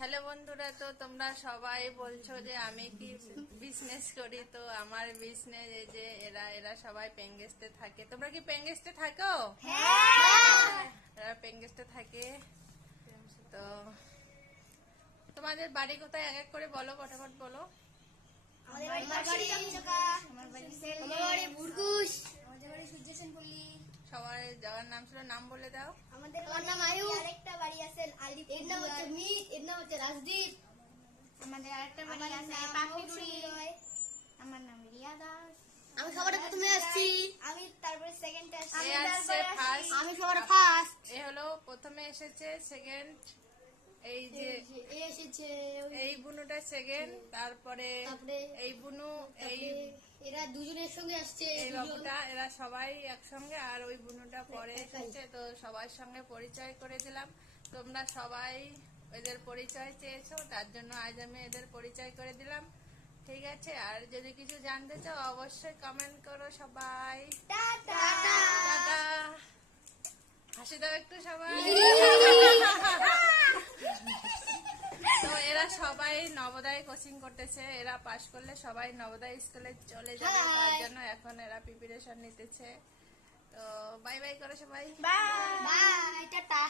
Hello বন্ধুরা, তো তোমরা সবাই বলছো যে আমি কি বিজনেস করি। তো আমার বিজনেস এই যে এরা এরা সবাই পেঙ্গেস্টে থাকে। তোমরা কি পেঙ্গেস্টে থাকো? এরা পেঙ্গেস্টে থাকে। তো তোমাদের বাড়ি কোথায় এক এক করে বলো, ফটাফট বলো। আমাদের বাড়ি বুরগুশ, আমাদের বাড়ি সূর্যসেনপল্লী। সবার জায়গার নাম ছিল, নাম বলে দাও। আমাদের নাম আয়ুব। আরেকটা বাড়ি আছে আলিপুর, এর নাম হচ্ছে মিত, এর নাম হচ্ছে রাজদীপ। আমাদের আরেকটা বাড়ি আছে পাখিরুড়ি। আমার নাম রিয়া দাস। আমি সবার প্রথমে আসছি। আমি তারপরে সেকেন্ডে আসছি। আমি সবার ফার্স্ট। এ হলো প্রথমে এসেছে, সেকেন্ড এই যে এসেছে, এই বুনুটা সেকেন্ড, তারপরে এই বুনু, এই এরা দুজনের সঙ্গে আসছে, এই বাবুটা, এরা সবাই একসঙ্গে, আর ওই বুনুটা পরে এসেছে। তো সবার সঙ্গে পরিচয় করে দিলাম। তোমরা সবাই এদের পরিচয় চেয়েছো, তার জন্য আজ আমি এদের পরিচয় করে দিলাম। ঠিক আছে, আর যদি কিছু জানতে চাও অবশ্যই কমেন্ট করো সবাই। টাটা। টাটা, হাসি দাও একটু সবাই। তো এরা সবাই নবোদয় কোচিং করতেছে। এরা পাশ করলে সবাই নবোদয় স্কুলে চলে যাবে, তার জন্য এখন এরা প্রিপারেশন নিতেছে। তো বাই বাই করো সবাই। Bye bye, tata.